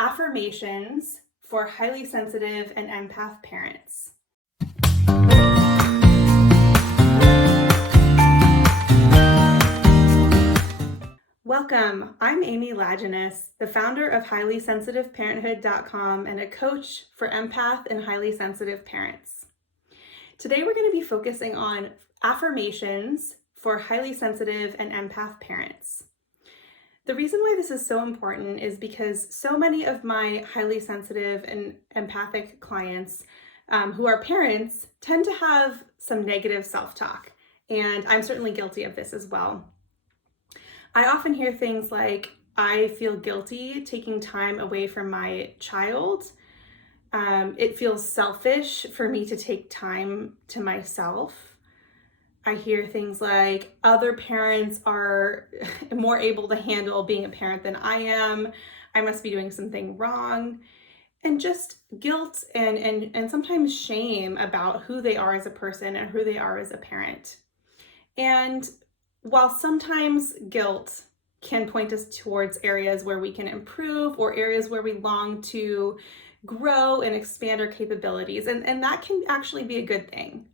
Affirmations for highly sensitive and empath parents. Welcome, I'm Amy Lajeunesse, the founder of highlysensitiveparenthood.com and a coach for empath and highly sensitive parents. Today we're going to be focusing on affirmations for highly sensitive and empath parents. The reason why this is so important is because so many of my highly sensitive and empathic clients who are parents tend to have some negative self-talk, and I'm certainly guilty of this as well. I often hear things like, I feel guilty taking time away from my child. It feels selfish for me to take time to myself. I hear things like, other parents are more able to handle being a parent than I am. I must be doing something wrong. And just guilt and sometimes shame about who they are as a person and who they are as a parent. And while sometimes guilt can point us towards areas where we can improve or areas where we long to grow and expand our capabilities, and that can actually be a good thing.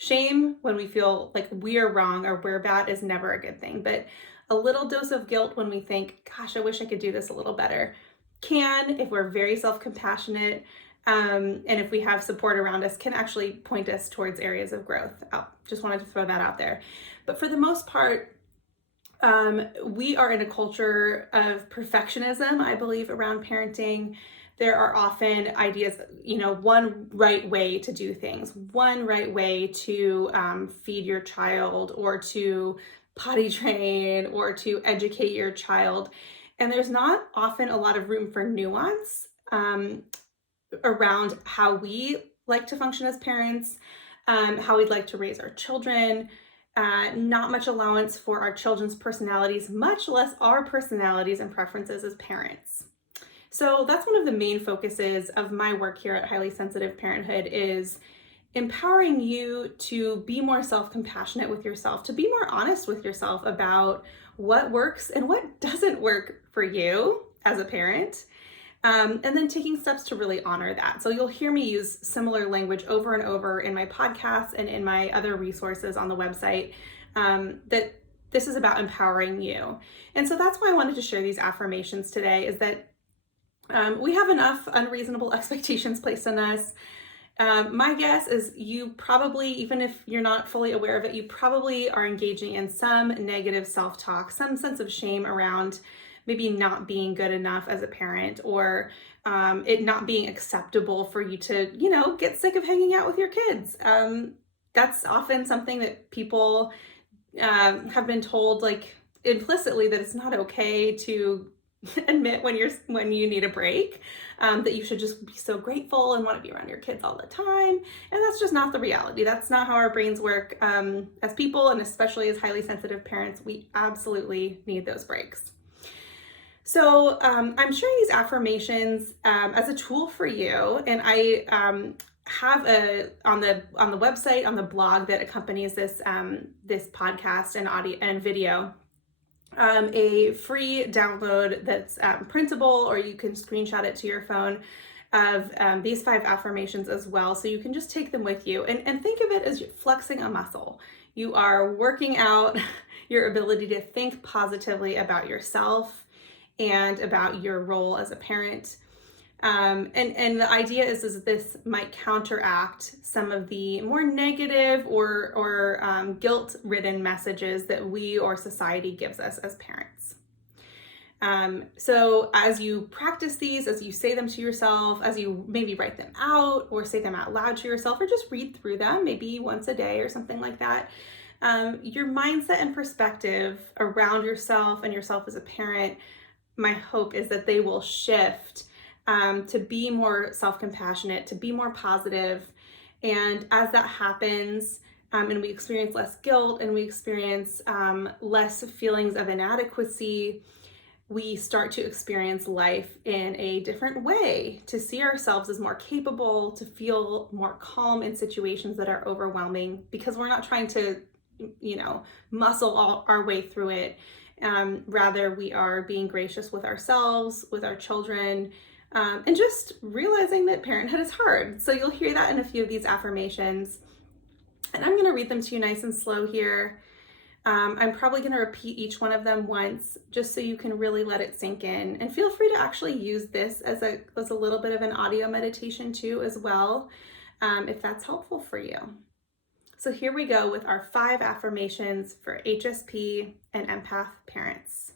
Shame, when we feel like we're wrong or we're bad, is never a good thing. But a little dose of guilt when we think, gosh, I wish I could do this a little better, can, if we're very self-compassionate and if we have support around us, can actually point us towards areas of growth. Just wanted to throw that out there. But for the most part, we are in a culture of perfectionism, I believe, around parenting. There are often ideas, one right way to do things, one right way to feed your child or to potty train or to educate your child. And there's not often a lot of room for nuance around how we like to function as parents, how we'd like to raise our children, not much allowance for our children's personalities, much less our personalities and preferences as parents. So that's one of the main focuses of my work here at Highly Sensitive Parenthood, is empowering you to be more self-compassionate with yourself, to be more honest with yourself about what works and what doesn't work for you as a parent, and then taking steps to really honor that. So you'll hear me use similar language over and over in my podcasts and in my other resources on the website, that this is about empowering you. And so that's why I wanted to share these affirmations today, is that we have enough unreasonable expectations placed on us. My guess is you probably, even if you're not fully aware of it, you probably are engaging in some negative self-talk, some sense of shame around maybe not being good enough as a parent, or it not being acceptable for you to, get sick of hanging out with your kids. That's often something that people have been told, like implicitly, that it's not okay to admit when you need a break, that you should just be so grateful and want to be around your kids all the time. And that's just not the reality. That's not how our brains work. As people, and especially as highly sensitive parents, we absolutely need those breaks. So I'm sharing these affirmations as a tool for you, and I have on the website, on the blog that accompanies this podcast and audio and video, a free download that's printable, or you can screenshot it to your phone, of these 5 affirmations as well. So you can just take them with you and think of it as flexing a muscle. You are working out your ability to think positively about yourself and about your role as a parent. And the idea is this might counteract some of the more negative or guilt-ridden messages that we or society gives us as parents. So as you practice these, as you say them to yourself, as you maybe write them out or say them out loud to yourself, or just read through them maybe once a day or something like that, your mindset and perspective around yourself and yourself as a parent, my hope is that they will shift to be more self-compassionate, to be more positive. And as that happens, and we experience less guilt and we experience less feelings of inadequacy, we start to experience life in a different way, to see ourselves as more capable, to feel more calm in situations that are overwhelming, because we're not trying to, muscle our way through it Rather, we are being gracious with ourselves, with our children, and just realizing that parenthood is hard. So you'll hear that in a few of these affirmations. And I'm going to read them to you nice and slow here. I'm probably going to repeat each one of them once just so you can really let it sink in. And feel free to actually use this as a little bit of an audio meditation too as well, if that's helpful for you. So here we go with our 5 affirmations for HSP and empath parents.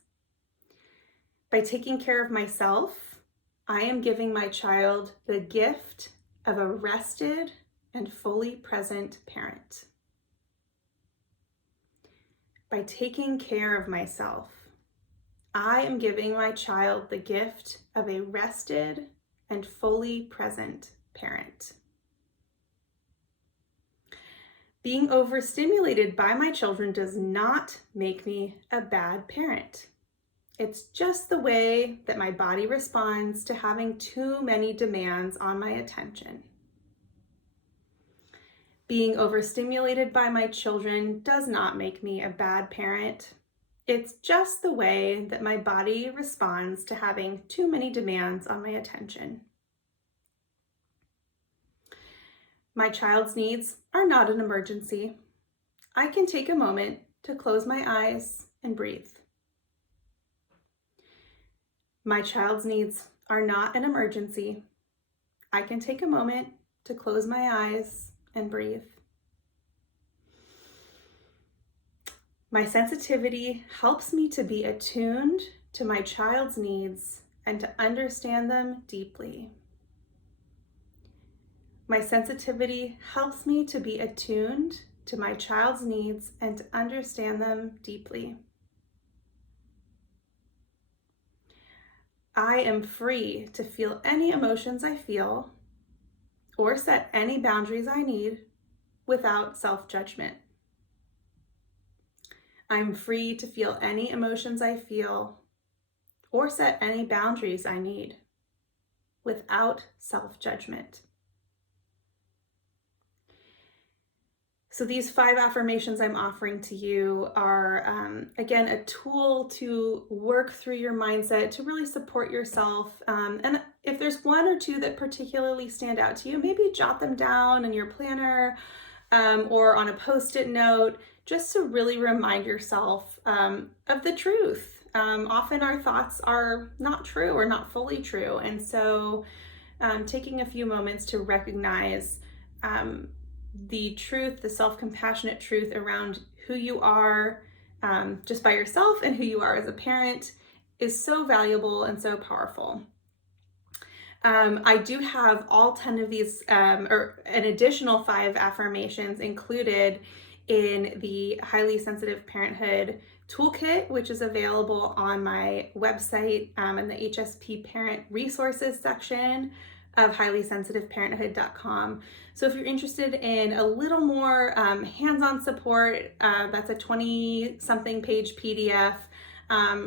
By taking care of myself, I am giving my child the gift of a rested and fully present parent. By taking care of myself, I am giving my child the gift of a rested and fully present parent. Being overstimulated by my children does not make me a bad parent. It's just the way that my body responds to having too many demands on my attention. Being overstimulated by my children does not make me a bad parent. It's just the way that my body responds to having too many demands on my attention. My child's needs are not an emergency. I can take a moment to close my eyes and breathe. My child's needs are not an emergency. I can take a moment to close my eyes and breathe. My sensitivity helps me to be attuned to my child's needs and to understand them deeply. My sensitivity helps me to be attuned to my child's needs and to understand them deeply. I am free to feel any emotions I feel or set any boundaries I need without self-judgment. I'm free to feel any emotions I feel or set any boundaries I need without self-judgment. So these 5 affirmations I'm offering to you are, again, a tool to work through your mindset, to really support yourself. And if there's 1 or 2 that particularly stand out to you, maybe jot them down in your planner or on a Post-it note, just to really remind yourself of the truth. Often our thoughts are not true or not fully true. And so taking a few moments to recognize the truth, the self-compassionate truth around who you are just by yourself and who you are as a parent is so valuable and so powerful. I do have all 10 of these, or an additional 5 affirmations included in the Highly Sensitive Parenthood Toolkit, which is available on my website in the HSP Parent Resources section of highlysensitiveparenthood.com. So if you're interested in a little more hands-on support, that's a 20-something page PDF,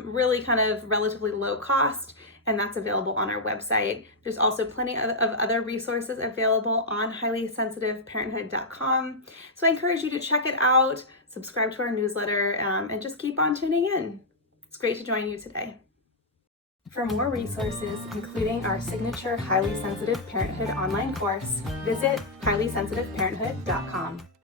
really kind of relatively low cost, and that's available on our website. There's also plenty of other resources available on highlysensitiveparenthood.com. So I encourage you to check it out, subscribe to our newsletter, and just keep on tuning in. It's great to join you today. For more resources, including our signature Highly Sensitive Parenthood online course, visit highlysensitiveparenthood.com.